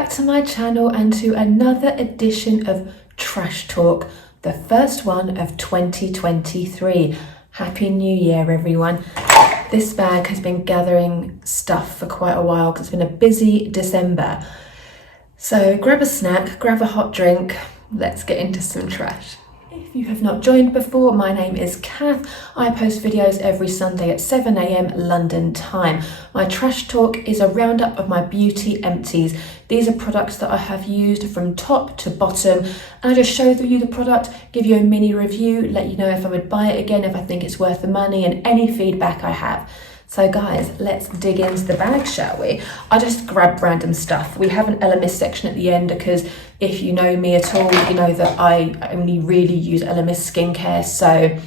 back to my channel and to another edition of Trash Talk, the first one of 2023. Happy New Year, everyone. This bag has been gathering stuff for quite a while because it's been a busy December. So grab a snack, grab a hot drink, let's get into some trash. If you have not joined before, my name is Kath. I post videos every Sunday at 7 AM London time. My trash talk is a roundup of my beauty empties. These are products that I have used from top to bottom, and I just show you the product, give you a mini review, let you know if I would buy it again, if I think it's worth the money, and any feedback I have. So guys, let's dig into the bag, shall we? I just grabbed random stuff. We have an Elemis section at the end because if you know me at all, you know that I only really use Elemis skincare, so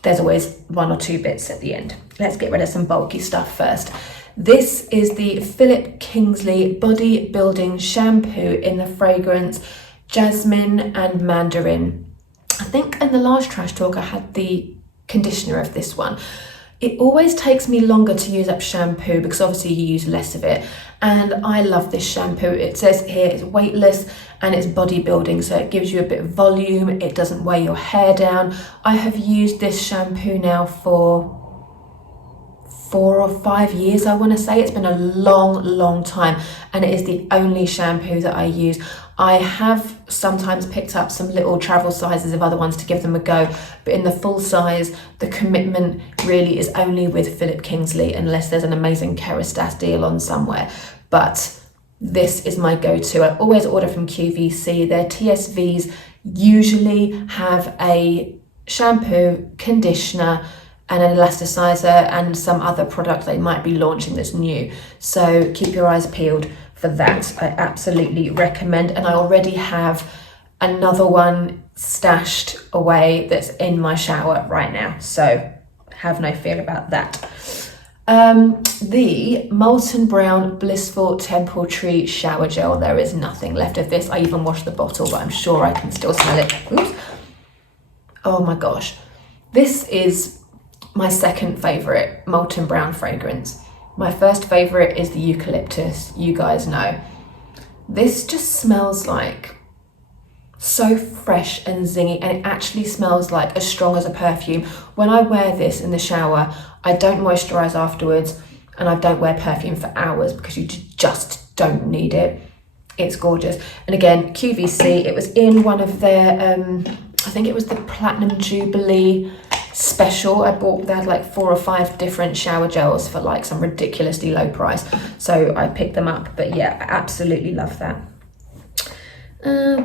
there's always one or two bits at the end. Let's get rid of some bulky stuff first. This is the Philip Kingsley Body Building Shampoo in the fragrance Jasmine and Mandarin. I think in the last trash talk I had the conditioner of this one. It always takes me longer to use up shampoo because obviously you use less of it, and I love this shampoo. It says here it's weightless and it's bodybuilding, so it gives you a bit of volume, it doesn't weigh your hair down. I have used this shampoo now for 4 or 5 years, I want to say. It's been a long time, and it is the only shampoo that I use. I have sometimes picked up some little travel sizes of other ones to give them a go, but in the full size, the commitment really is only with Philip Kingsley unless there's an amazing Kerastase deal on somewhere. But this is my go-to. I always order from QVC. Their TSVs usually have a shampoo, conditioner, and an elasticizer and some other product they might be launching that's new. So keep your eyes peeled for that. I absolutely recommend, and I already have another one stashed away that's in my shower right now, so have no fear about that. The Molton Brown Blissful Templetree shower gel, there is nothing left of this. I even washed the bottle, but I'm sure I can still smell it. Oops. Oh my gosh, this is my second favourite Molton Brown fragrance. My first favourite is the eucalyptus, you guys know. This just smells like so fresh and zingy, and it actually smells like as strong as a perfume. When I wear this in the shower, I don't moisturise afterwards, and I don't wear perfume for hours because you just don't need it. It's gorgeous. And again, QVC, it was in one of their, I think it was the Platinum Jubilee special. I bought, they had like 4 or 5 different shower gels for like some ridiculously low price, so I picked them up. But yeah, I absolutely love that.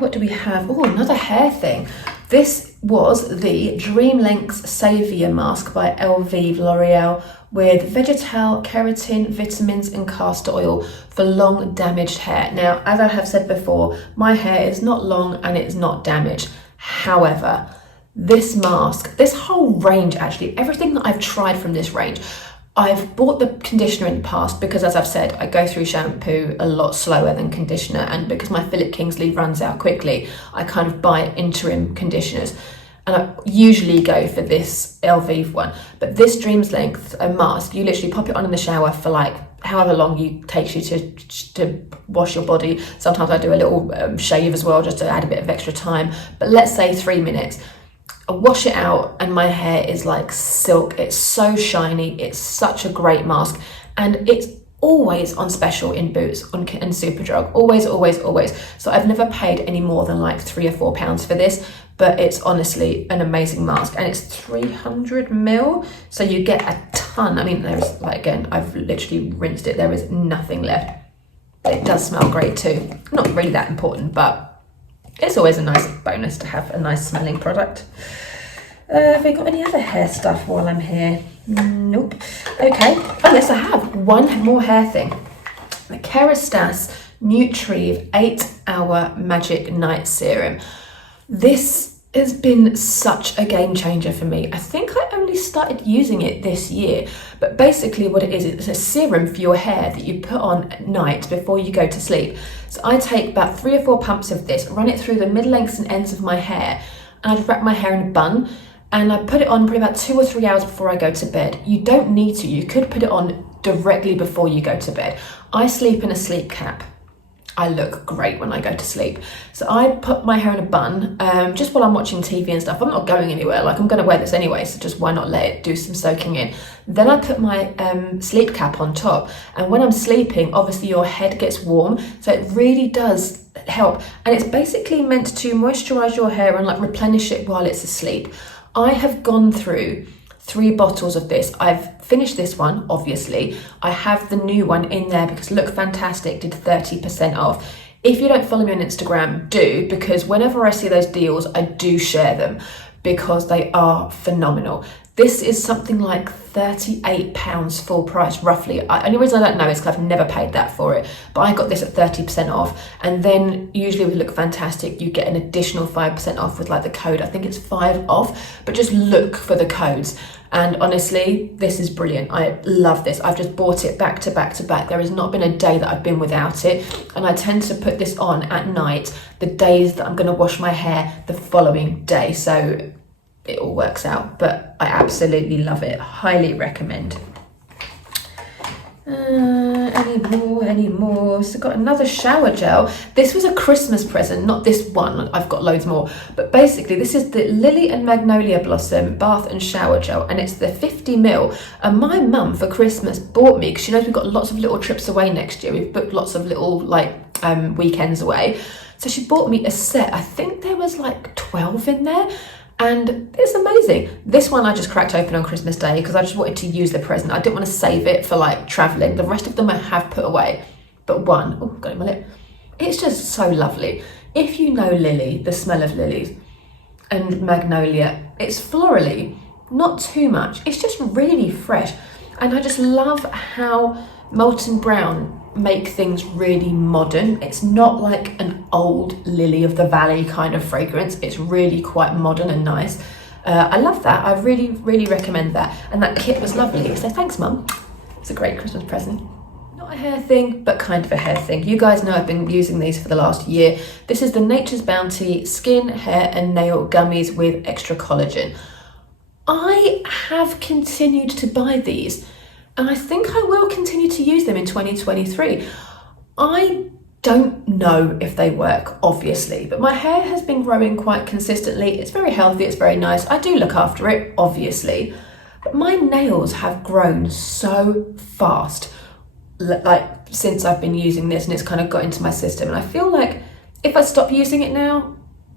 What do we have? Oh, another hair thing. This was the Dream Lengths Saviour Mask by LV L'Oreal with vegetal, keratin, vitamins and castor oil for long damaged hair. Now, as I have said before, my hair is not long and it's not damaged. However, this mask, this whole range actually, everything that I've tried from this range, I've bought the conditioner in the past because, as I've said, I go through shampoo a lot slower than conditioner, and because my Philip Kingsley runs out quickly, I kind of buy interim conditioners, and I usually go for this LV one. But this Dream's Length mask, you literally pop it on in the shower for like however long it takes you to wash your body. Sometimes I do a little shave as well just to add a bit of extra time, but let's say 3 minutes. I wash it out and my hair is like silk. It's so shiny. It's such a great mask, and it's always on special in Boots and Superdrug. Always. So I've never paid any more than like £3 or £4 for this, but it's honestly an amazing mask, and it's 300 ml, so you get a ton. I mean, there's like, again, I've literally rinsed it. There is nothing left. It does smell great too. Not really that important, but it's always a nice bonus to have a nice smelling product. Have we got any other hair stuff while I'm here? Nope. Okay. Oh yes, I have one more hair thing. The Kerastase Nutrive 8-Hour Magic Night Serum. This has been such a game changer for me. I think I only started using it this year, but basically what it is, it's a serum for your hair that you put on at night before you go to sleep. So I take about 3 or 4 pumps of this, run it through the middle lengths and ends of my hair, and I just wrap my hair in a bun, and I put it on probably about 2 or 3 hours before I go to bed. You don't need to, you could put it on directly before you go to bed. I sleep in a sleep cap. I look great when I go to sleep. So I put my hair in a bun just while I'm watching TV and stuff. I'm not going anywhere, like I'm going to wear this anyway, so just why not let it do some soaking in. Then I put my sleep cap on top, and when I'm sleeping, obviously your head gets warm, so it really does help. And it's basically meant to moisturize your hair and like replenish it while it's asleep. I have gone through 3 bottles of this. I've finished this one, obviously. I have the new one in there because Look Fantastic did 30% off. If you don't follow me on Instagram, do, because whenever I see those deals, I do share them because they are phenomenal. This is something like £38 full price, roughly. Only reason I don't know is because I've never paid that for it, but I got this at 30% off. And then usually with Look Fantastic, you get an additional 5% off with like the code. I think it's 5 off, but just look for the codes. And honestly, this is brilliant. I love this. I've just bought it back to back to back. There has not been a day that I've been without it. And I tend to put this on at night, the days that I'm going to wash my hair the following day. So it all works out, but I absolutely love it. Highly recommend. Any more? So got another shower gel. This was a Christmas present, not this one. I've got loads more, but basically this is the Lily and Magnolia Blossom Bath and Shower Gel, and it's the 50ml. And my mum for Christmas bought me, because she knows we've got lots of little trips away next year. We've booked lots of little like weekends away. So she bought me a set. I think there was like 12 in there. And it's amazing. This one I just cracked open on Christmas Day because I just wanted to use the present. I didn't want to save it for like traveling. The rest of them I have put away, but one, oh, got it in my lip. It's just so lovely. If you know Lily, the smell of lilies, and Magnolia, it's florally, not too much. It's just really fresh. And I just love how Molton Brown make things really modern. It's not like an old Lily of the Valley kind of fragrance. It's really quite modern and nice. I love that. I really, really recommend that. And that kit was lovely. So thanks, Mum. It's a great Christmas present. Not a hair thing, but kind of a hair thing. You guys know I've been using these for the last year. This is the Nature's Bounty Skin, Hair and Nail Gummies with extra collagen. I have continued to buy these, and I think I will continue to use them in 2023. I don't know if they work, obviously, but my hair has been growing quite consistently. It's very healthy, it's very nice. I do look after it, obviously, but my nails have grown so fast, like since I've been using this, and it's kind of got into my system. And I feel like if I stop using it now,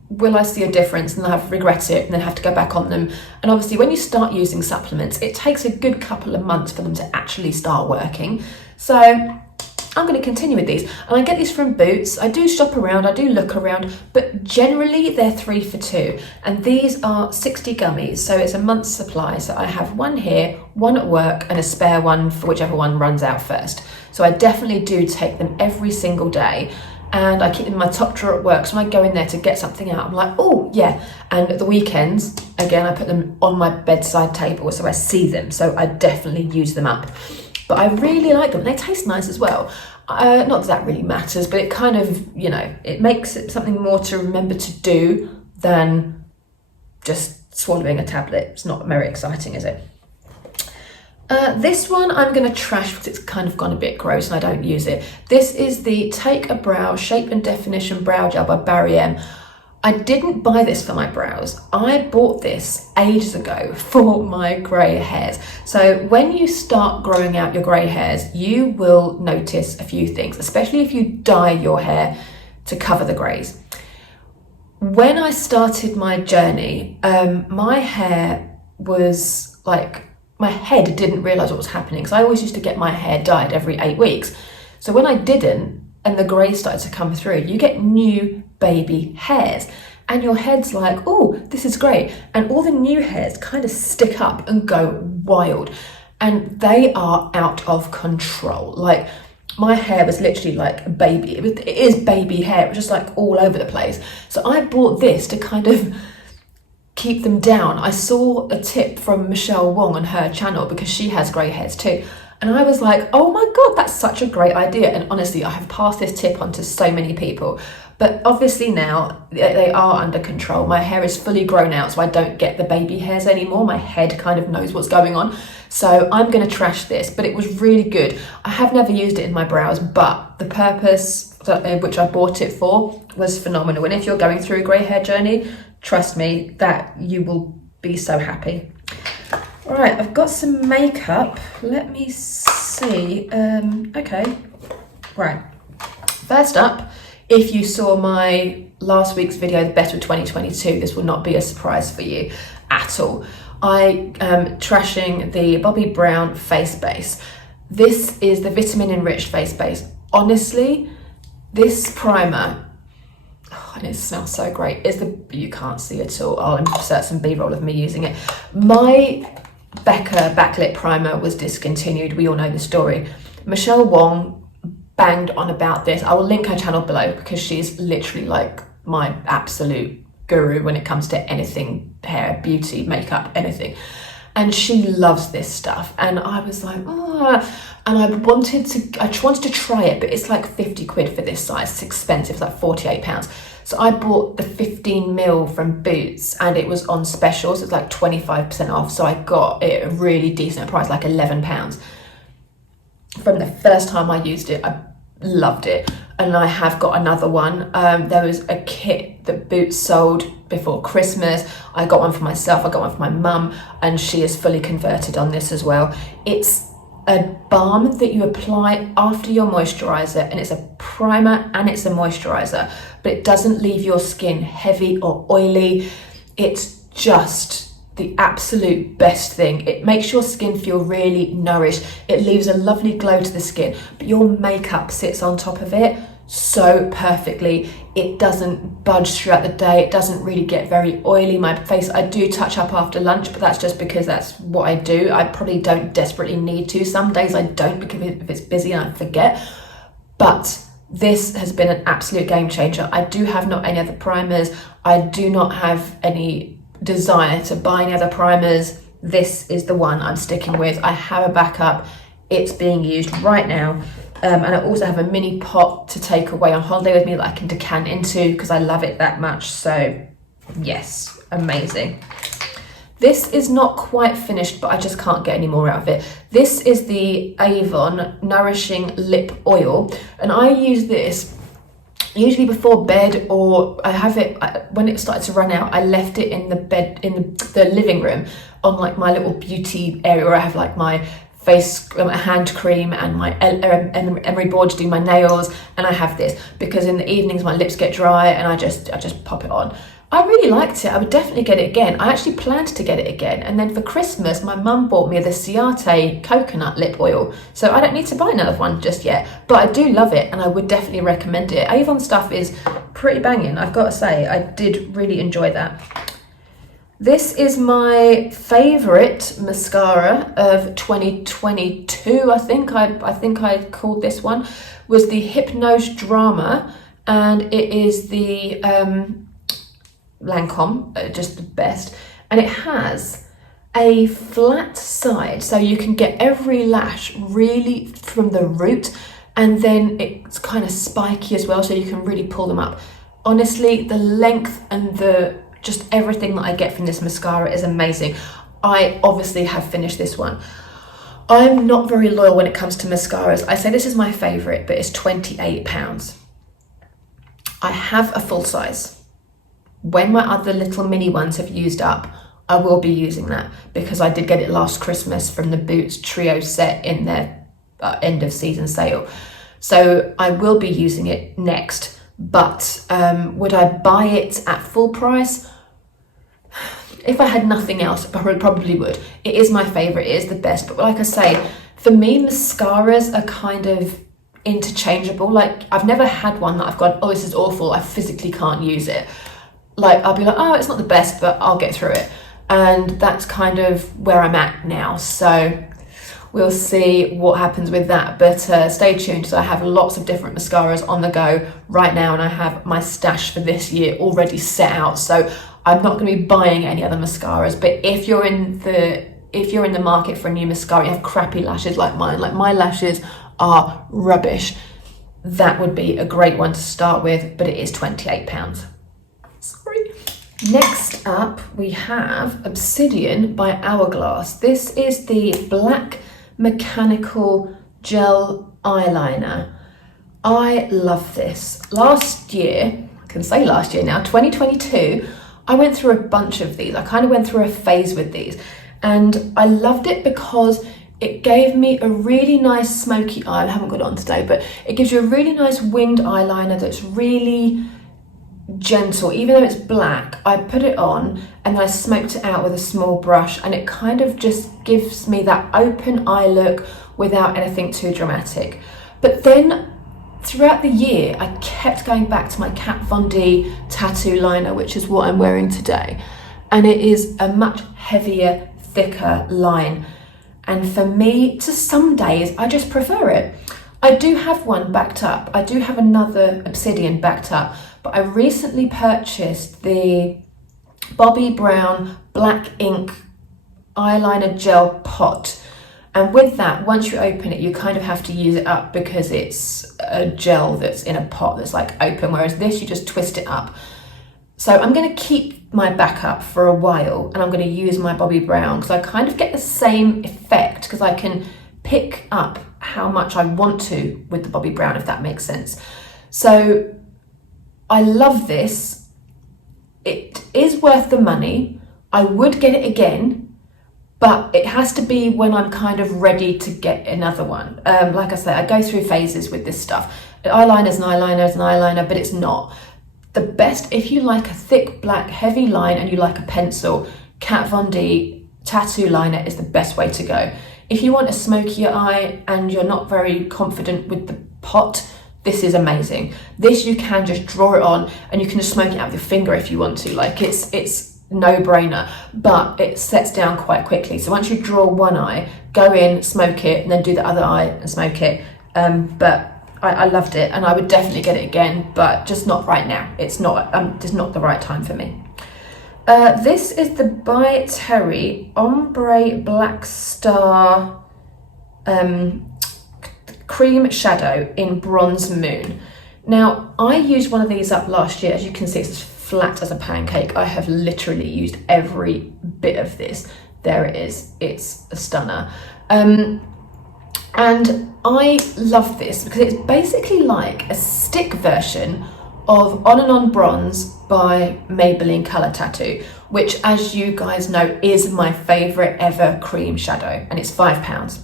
will I see a difference and I'll regret it and then have to go back on them? And obviously when you start using supplements, it takes a good couple of months for them to actually start working. So I'm going to continue with these. And I get these from Boots. I do shop around, I do look around, but generally they're 3 for 2. And these are 60 gummies, so it's a month's supply. So I have one here, one at work, and a spare one for whichever one runs out first. So I definitely do take them every single day. And I keep them in my top drawer at work, so when I go in there to get something out, I'm like, oh yeah. And at the weekends, again, I put them on my bedside table so I see them, so I definitely use them up. But I really like them. They taste nice as well. Not that that really matters, but it kind of, you know, it makes it something more to remember to do than just swallowing a tablet. It's not very exciting, is it? This one I'm going to trash because it's kind of gone a bit gross and I don't use it. This is the Take a Brow Shape and Definition Brow Gel by Barry M. I didn't buy this for my brows. I bought this ages ago for my grey hairs. So when you start growing out your grey hairs, you will notice a few things, especially if you dye your hair to cover the greys. When I started my journey, my hair was like, my head didn't realise what was happening, because I always used to get my hair dyed every 8 weeks. So when I didn't, and the grey started to come through, you get new baby hairs. And your head's like, oh, this is great. And all the new hairs kind of stick up and go wild. And they are out of control. Like, my hair was literally like a baby. It is baby hair. It was just like all over the place. So I bought this to kind of keep them down. I saw a tip from Michelle Wong on her channel because she has grey hairs too. And I was like, oh my God, that's such a great idea. And honestly, I have passed this tip on to so many people. But obviously now they are under control. My hair is fully grown out, so I don't get the baby hairs anymore. My head kind of knows what's going on. So I'm going to trash this, but it was really good. I have never used it in my brows, but the purpose, which I bought it for, was phenomenal. And if you're going through a grey hair journey, trust me that you will be so happy. All right, I've got some makeup. Let me see. Okay, right. First up, if you saw my last week's video, the Better 2022, this will not be a surprise for you at all. I am trashing the Bobbi Brown face base. This is the Vitamin Enriched face base. Honestly, this primer, and it smells so great. You can't see it all. I'll insert some B-roll of me using it. My Becca backlit primer was discontinued. We all know the story. Michelle Wong banged on about this. I will link her channel below because she's literally like my absolute guru when it comes to anything, hair, beauty, makeup, anything. And she loves this stuff. And I was like, and I wanted to try it, but it's like 50 quid for this size. It's expensive, it's like £48. So I bought the 15ml from Boots and it was on special, so it's like 25% off. So I got it at a really decent price, like £11. From the first time I used it, I loved it. And I have got another one. There was a kit that Boots sold before Christmas. I got one for myself, I got one for my mum, and she is fully converted on this as well. It's a balm that you apply after your moisturizer, and it's a primer and it's a moisturizer, but it doesn't leave your skin heavy or oily. It's just the absolute best thing. It makes your skin feel really nourished. It leaves a lovely glow to the skin, but your makeup sits on top of it so perfectly. It doesn't budge throughout the day. It doesn't really get very oily. My face, I do touch up after lunch, but that's just because that's what I do. I probably don't desperately need to. Some days I don't, because if it's busy and I forget. But this has been an absolute game changer. I do have not any other primers. I do not have any desire to buy any other primers. This is the one I'm sticking with. I have a backup. It's being used right now. And I also have a mini pot to take away on holiday with me that I can decant into because I love it that much. So yes, amazing. This is not quite finished, but I just can't get any more out of it. This is the Avon Nourishing Lip Oil, and I use this usually before bed, or I have it when it started to run out. I left it in the bed, in the living room, on like my little beauty area where I have like my face hand cream and my emery board to do my nails, and I have this because in the evenings my lips get dry and I just pop it on. I really liked it. I would definitely get it again. I actually planned to get it again, and then for Christmas my mum bought me the Ciate coconut lip oil, so I don't need to buy another one just yet, but I do love it and I would definitely recommend it. Avon stuff is pretty banging, I've got to say. I did really enjoy that. This is my favourite mascara of 2022, I think I called this one, was the Hypnose Drama, and it is the Lancome, just the best, and it has a flat side, so you can get every lash really from the root, and then it's kind of spiky as well, so you can really pull them up. Honestly, the length and just everything that I get from this mascara is amazing. I obviously have finished this one. I'm not very loyal when it comes to mascaras. I say this is my favourite, but it's £28. I have a full size. When my other little mini ones have used up, I will be using that because I did get it last Christmas from the Boots Trio set in their end of season sale. So I will be using it next. But would I buy it at full price? If I had nothing else, I probably would. It is my favourite, it is the best. But like I say, for me, mascaras are kind of interchangeable. Like, I've never had one that I've gone, oh, this is awful, I physically can't use it. Like, I'll be like, oh, it's not the best, but I'll get through it. And that's kind of where I'm at now. So we'll see what happens with that, but stay tuned. So I have lots of different mascaras on the go right now, and I have my stash for this year already set out. So I'm not going to be buying any other mascaras. But if you're in the market for a new mascara, you have crappy lashes like mine, like my lashes are rubbish, that would be a great one to start with. But it is £28. Sorry. Next up, we have Obsidian by Hourglass. This is the black mechanical gel eyeliner. I love this. Last year, I can say last year now, 2022, I went through a bunch of these. I kind of went through a phase with these, and I loved it because it gave me a really nice smoky eye. I haven't got it on today, but it gives you a really nice winged eyeliner that's really gentle. Even though it's black, I put it on and I smoked it out with a small brush, and it kind of just gives me that open eye look without anything too dramatic. But then throughout the year, I kept going back to my Kat Von D tattoo liner, which is what I'm wearing today. And it is a much heavier, thicker line. And for me, to some days, I just prefer it. I do have one backed up. I do have another Obsidian backed up, but I recently purchased the Bobbi Brown Black Ink eyeliner gel pot. And with that, once you open it, you kind of have to use it up because it's a gel that's in a pot that's like open, whereas this, you just twist it up. So I'm going to keep my backup for a while, and I'm going to use my Bobbi Brown because I kind of get the same effect because I can pick up how much I want to with the Bobbi Brown, if that makes sense. So I love this. It is worth the money. I would get it again, but it has to be when I'm kind of ready to get another one. Like I said, I go through phases with this stuff. An eyeliner is an eyeliner is an eyeliner, but it's not. The best, if you like a thick black heavy line and you like a pencil, Kat Von D tattoo liner is the best way to go. If you want a smokier eye and you're not very confident with the pot, this is amazing. This, you can just draw it on and you can just smoke it out with your finger if you want to. Like it's no-brainer, but it sets down quite quickly. So once you draw one eye, go in, smoke it, and then do the other eye and smoke it. But I loved it, and I would definitely get it again, but just not right now. It's not the right time for me. This is the By Terry Ombre Blackstar Cream Shadow in Bronze Moon. Now, I used one of these up last year. As you can see, it's as flat as a pancake. I have literally used every bit of this. There it is. It's a stunner. And I love this because it's basically like a stick version of On and On Bronze by Maybelline Colour Tattoo, which, as you guys know, is my favourite ever cream shadow, and it's £5.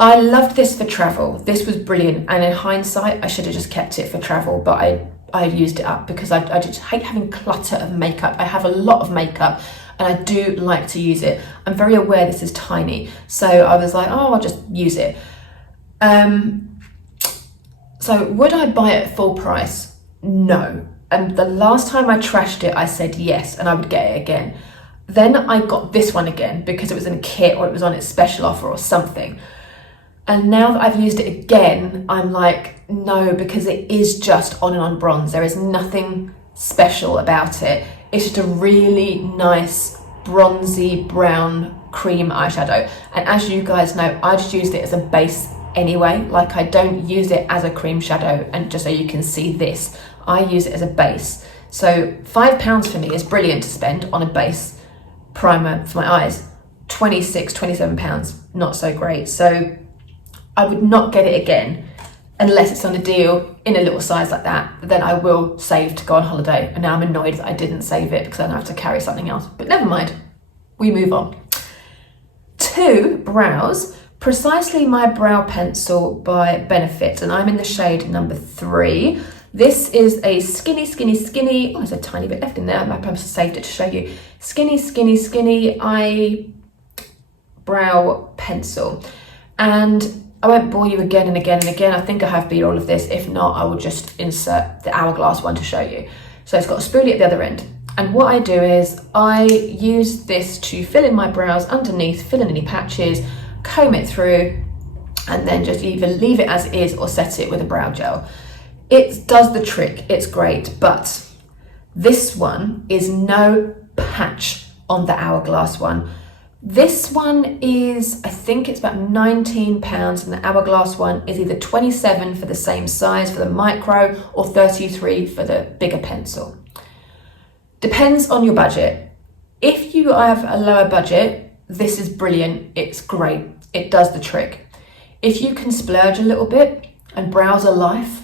I loved this for travel. This was brilliant, and in hindsight, I should have just kept it for travel, but I used it up because I just hate having clutter of makeup. I have a lot of makeup, and I do like to use it. I'm very aware this is tiny, so I was like, oh, I'll just use it. So would I buy it at full price? No. And the last time I trashed it, I said yes, and I would get it again. Then I got this one again because it was in a kit or it was on its special offer or something. And now that I've used it again, I'm like, no, because it is just On and On Bronze. There is nothing special about it. It's just a really nice bronzy brown cream eyeshadow. And as you guys know, I just used it as a base anyway. Like, I don't use it as a cream shadow, and just so you can see this, I use it as a base. So £5 for me is brilliant to spend on a base primer for my eyes. £27, not so great. So I would not get it again unless it's on a deal in a little size like that. Then I will save to go on holiday, and now I'm annoyed that I didn't save it because I don't have to carry something else, but never mind, we move on. To brows, Precisely My Brow Pencil by Benefit, and I'm in the shade number 3. This is a skinny, oh, there's a tiny bit left in there, I perhaps saved it to show you. Skinny eyebrow pencil. And I won't bore you again and again and again. I think I have beat all of this. If not, I will just insert the Hourglass one to show you. So it's got a spoolie at the other end. And what I do is I use this to fill in my brows underneath, fill in any patches, comb it through, and then just either leave it as is or set it with a brow gel. It does the trick, it's great, but this one is no patch on the Hourglass one. This one is, I think it's about £19, and the Hourglass one is either 27 for the same size for the micro or 33 for the bigger pencil. Depends on your budget. If you have a lower budget, this is brilliant, it's great, it does the trick. If you can splurge a little bit and brows are life,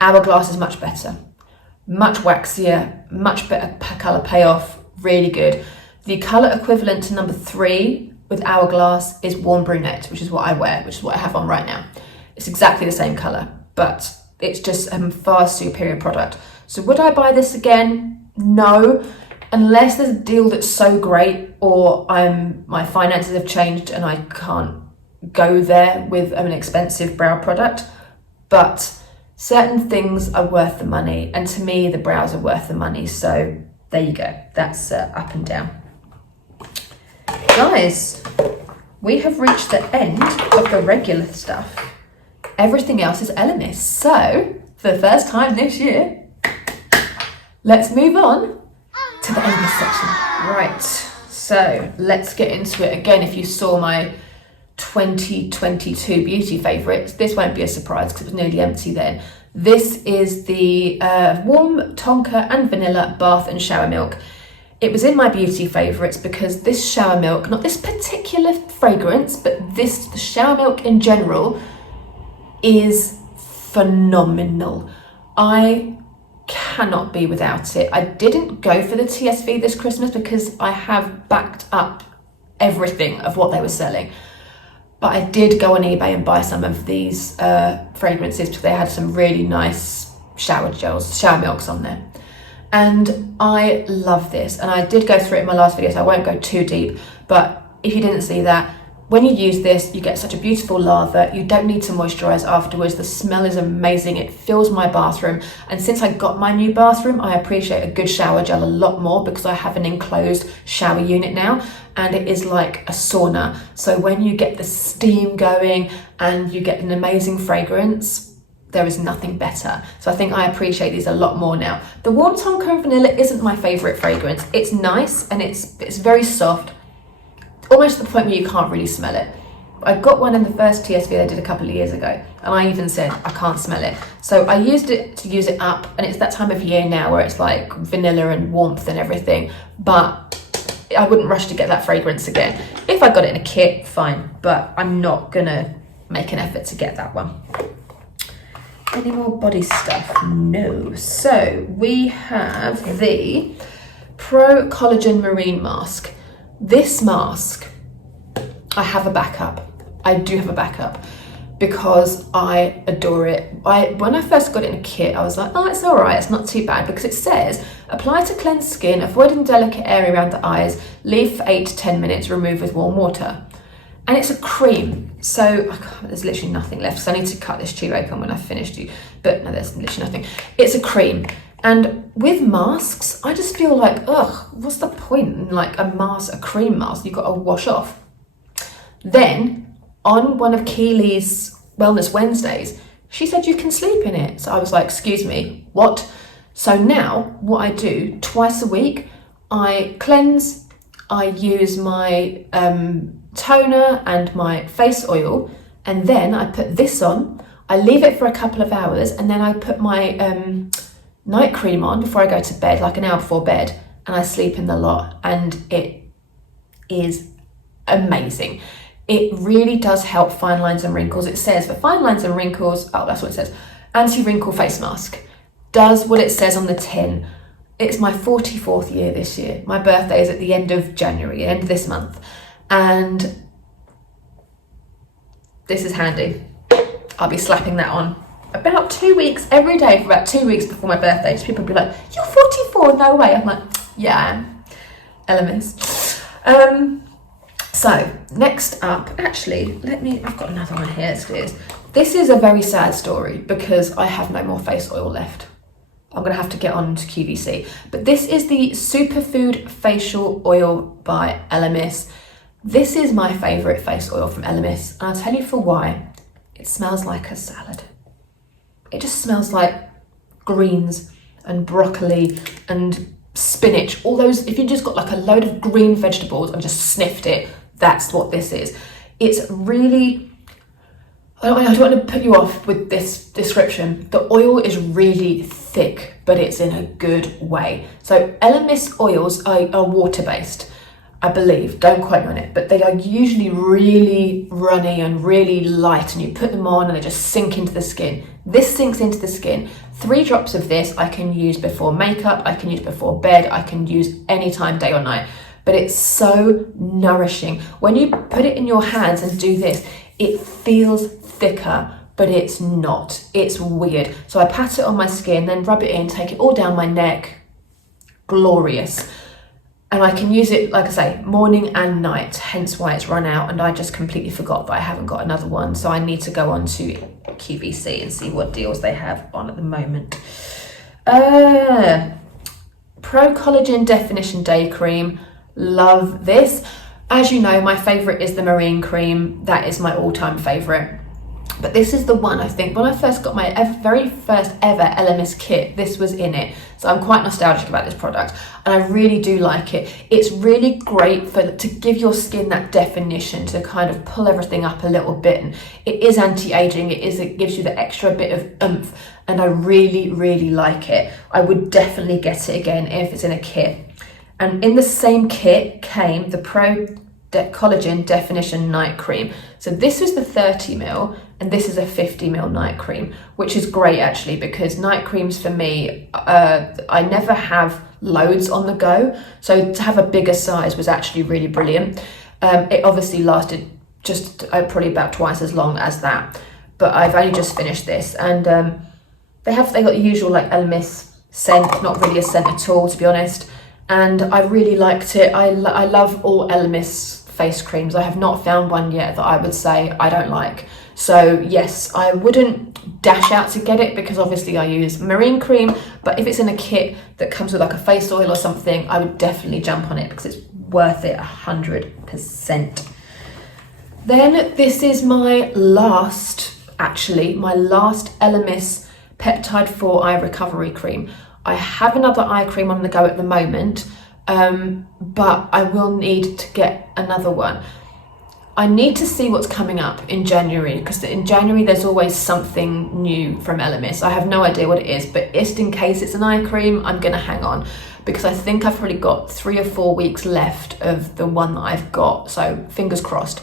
Hourglass is much better. Much waxier, much better colour payoff, really good. The colour equivalent to number 3 with Hourglass is Warm Brunette, which is what I wear, which is what I have on right now. It's exactly the same colour, but it's just a far superior product. So would I buy this again? No, unless there's a deal that's so great, or my finances have changed and I can't go there with an expensive brow product. But certain things are worth the money, and to me the brows are worth the money. So there you go, that's up and down. Guys, we have reached the end of the regular stuff. Everything else is Elemis. So for the first time this year, let's move on to the Enriched section. Right, so let's get into it. Again, if you saw my 2022 beauty favourites, this won't be a surprise because it was nearly empty then. This is the warm tonka and vanilla bath and shower milk. It was in my beauty favourites because this shower milk, not this particular fragrance, but the shower milk in general is phenomenal. I cannot be without it. I didn't go for the TSV this Christmas because I have backed up everything of what they were selling. But I did go on eBay and buy some of these fragrances because they had some really nice shower milks on there. And I love this. And I did go through it in my last video, so I won't go too deep. But if you didn't see that, when you use this, you get such a beautiful lather. You don't need to moisturize afterwards. The smell is amazing. It fills my bathroom. And since I got my new bathroom, I appreciate a good shower gel a lot more because I have an enclosed shower unit now, and it is like a sauna. So when you get the steam going and you get an amazing fragrance, there is nothing better. So I think I appreciate these a lot more now. The warm tonka and vanilla isn't my favorite fragrance. It's nice and it's very soft, almost to the point where you can't really smell it. I got one in the first TSV I did a couple of years ago, and I even said I can't smell it. So I used it to use it up, and it's that time of year now where it's like vanilla and warmth and everything, but I wouldn't rush to get that fragrance again. If I got it in a kit, fine, but I'm not gonna make an effort to get that one. Any more body stuff? No. So we have the Pro Collagen Marine Mask. This mask, I have a backup. I do have a backup because I adore it. When I first got it in a kit, I was like, oh, it's all right, it's not too bad, because it says, apply to cleanse skin, avoiding delicate area around the eyes, leave for 8 to 10 minutes, remove with warm water. And it's a cream, so there's literally nothing left, so I need to cut this tube open when I've finished you. But no, there's literally nothing. It's a cream. And with masks, I just feel like, ugh, what's the point in like a cream mask you've got to wash off? Then, on one of Keely's Wellness Wednesdays, she said you can sleep in it. So I was like, excuse me, what? So now, what I do, twice a week, I cleanse, I use my toner and my face oil, and then I put this on, I leave it for a couple of hours, and then I put my night cream on before I go to bed, like an hour before bed, and I sleep in the lot, and it is amazing. It really does help fine lines and wrinkles. It says for fine lines and wrinkles, oh, that's what it says, anti-wrinkle face mask. Does what it says on the tin. It's my 44th year this year. My birthday is at the end of January, end of this month. And this is handy. I'll be slapping that on about 2 weeks, every day for about 2 weeks before my birthday. So people will be like, you're 44, no way. I'm like, yeah, I am. Elemis. So next up, actually, I've got another one here. This is a very sad story because I have no more face oil left. I'm gonna have to get on to QVC. But this is the Superfood Facial Oil by Elemis. This is my favourite face oil from Elemis, and I'll tell you for why. It smells like a salad. It just smells like greens and broccoli and spinach. All those, if you just got like a load of green vegetables and just sniffed it, that's what this is. It's really, I don't want to put you off with this description. The oil is really thick, but it's in a good way. So Elemis oils are water-based. I believe, don't quote me on it, but they are usually really runny and really light, and you put them on and they just sink into the skin. This sinks into the skin. 3 drops of this I can use before makeup, I can use before bed, I can use anytime, day or night. But it's so nourishing. When you put it in your hands and do this, it feels thicker, but it's not. It's weird. So I pat it on my skin, then rub it in, take it all down my neck. Glorious. And I can use it, like I say, morning and night, hence why it's run out, and I just completely forgot that I haven't got another one, so I need to go on to QVC and see what deals they have on at the moment. Pro Collagen Definition Day Cream, love this. As you know, my favourite is the Marine Cream. That is my all-time favourite. But this is the one, I think, when I first got my very first ever Elemis kit, this was in it. So I'm quite nostalgic about this product, and I really do like it. It's really great to give your skin that definition, to kind of pull everything up a little bit. And it is anti-aging, it gives you the extra bit of oomph, and I really, really like it. I would definitely get it again if it's in a kit. And in the same kit came the Pro Collagen Definition Night Cream. So this is the 30ml and this is a 50ml night cream, which is great actually, because night creams for me, I never have loads on the go. So to have a bigger size was actually really brilliant. It obviously lasted just probably about twice as long as that, but I've only just finished this, and they got the usual like Elemis scent, not really a scent at all to be honest, and I really liked it. I love all Elemis face creams. I have not found one yet that I would say I don't like. So yes, I wouldn't dash out to get it because obviously I use Marine Cream, but if it's in a kit that comes with like a face oil or something, I would definitely jump on it because it's worth it 100%. Then this is my last Elemis Peptide 4 Eye Recovery Cream. I have another eye cream on the go at the moment, but I will need to get another one. I need to see what's coming up in January, because in January there's always something new from Elemis. I have no idea what it is, but just in case it's an eye cream, I'm gonna hang on, because I think I've probably got 3 or 4 weeks left of the one that I've got, so fingers crossed.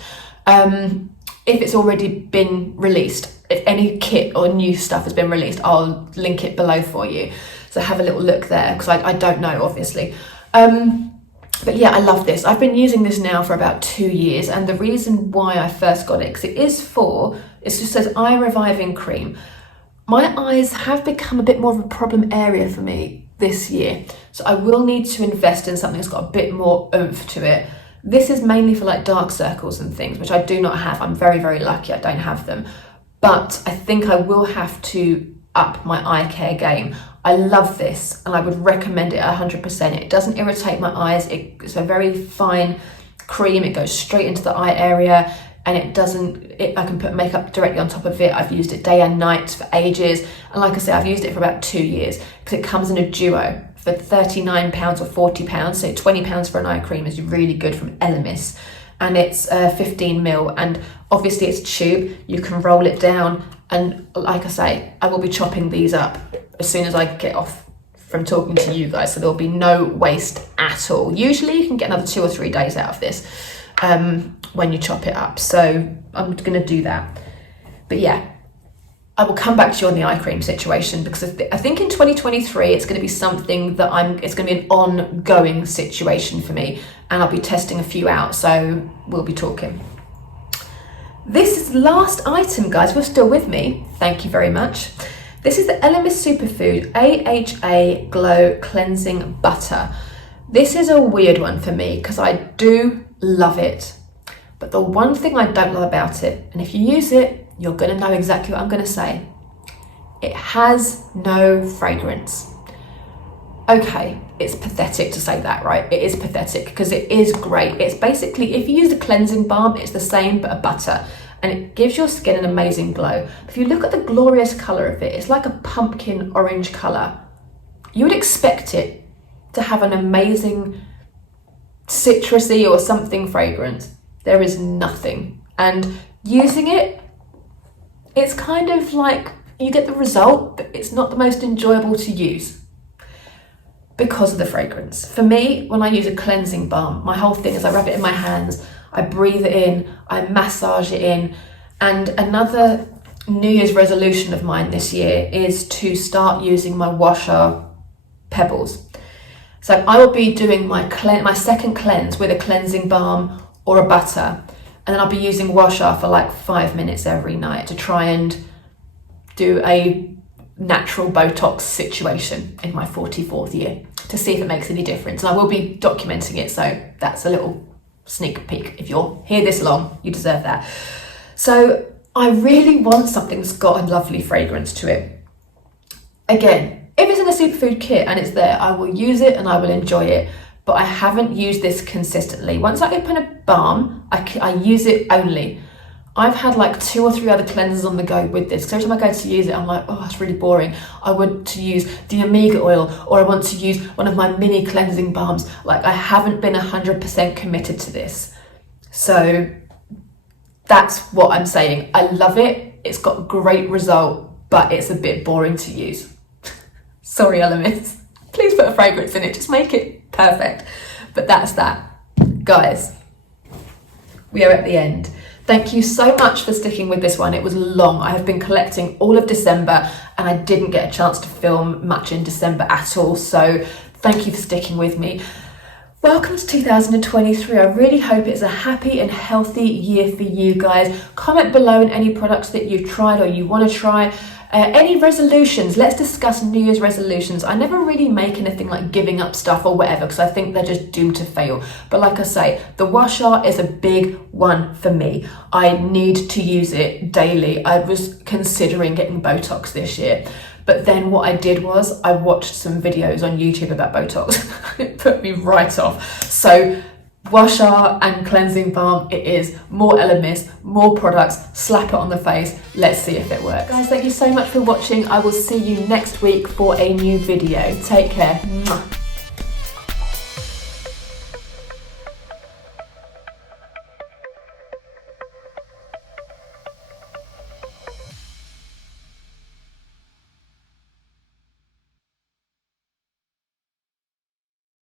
If it's already been released, if any kit or new stuff has been released, I'll link it below for you. So have a little look there, because I don't know, obviously. But yeah, I love this. I've been using this now for about 2 years, and the reason why I first got it, because it just says Eye Reviving Cream. My eyes have become a bit more of a problem area for me this year, so I will need to invest in something that's got a bit more oomph to it. This is mainly for like dark circles and things, which I do not have. I'm very, very lucky I don't have them. But I think I will have to up my eye care game. I love this and I would recommend it 100%. It doesn't irritate my eyes. It's a very fine cream. It goes straight into the eye area, and I can put makeup directly on top of it. I've used it day and night for ages. And like I said, I've used it for about 2 years because it comes in a duo for £39 or £40. So £20 for an eye cream is really good from Elemis. And it's 15ml, and obviously it's tube. You can roll it down, and like I say, I will be chopping these up as soon as I get off from talking to you guys, so there'll be no waste at all. Usually you can get another 2 or 3 days out of this when you chop it up, so I'm gonna do that. But yeah, I will come back to you on the eye cream situation, because I think in 2023 it's going to be something that it's going to be an ongoing situation for me, and I'll be testing a few out, so we'll be talking. This is the last item, guys. We're still with me. Thank you very much. This is the Elemis Superfood AHA Glow Cleansing Butter. This is a weird one for me because I do love it, but the one thing I don't love about it, and if you use it, you're going to know exactly what I'm going to say. It has no fragrance. Okay, it's pathetic to say that, right? It is pathetic because it is great. It's basically, if you use a cleansing balm, it's the same but a butter, and it gives your skin an amazing glow. If you look at the glorious colour of it, it's like a pumpkin orange colour. You would expect it to have an amazing citrusy or something fragrance. There is nothing. And using it, it's kind of like you get the result, but it's not the most enjoyable to use. because of the fragrance. For me, when I use a cleansing balm, my whole thing is I rub it in my hands, I breathe it in, I massage it in. And another New Year's resolution of mine this year is to start using my washer pebbles. So I will be doing my second cleanse with a cleansing balm or a butter, and then I'll be using washer for like 5 minutes every night to try and do a natural Botox situation in my 44th year to see if it makes any difference. And I will be documenting it, so that's a little sneak peek. If you're here this long, you deserve that. So I really want something that's got a lovely fragrance to it. Again, if it's in a superfood kit and it's there, I will use it and I will enjoy it. But I haven't used this consistently. Once I open a balm, I use it only. I've had like 2 or 3 other cleansers on the go with this. So every time I go to use it, I'm like, oh, that's really boring. I want to use the Omega oil, or I want to use one of my mini cleansing balms. Like, I haven't been 100% committed to this. So that's what I'm saying. I love it. It's got great result, but it's a bit boring to use. Sorry, Elemis. Please put a fragrance in it. Just make it perfect. But that's that. Guys, we are at the end. Thank you so much for sticking with this one. It was long. I have been collecting all of December and I didn't get a chance to film much in December at all. So thank you for sticking with me. Welcome to 2023. I really hope it's a happy and healthy year for you guys. Comment below on any products that you've tried or you want to try. Any resolutions? Let's discuss New Year's resolutions. I never really make anything like giving up stuff or whatever because I think they're just doomed to fail. But like I say, the washer is a big one for me. I need to use it daily. I was considering getting Botox this year. But then what I did was I watched some videos on YouTube about Botox. It put me right off. So washer and cleansing balm, it is. More Elemis, more products, slap it on the face. Let's see if it works. Guys, thank you so much for watching. I will see you next week for a new video. Take care. Mwah.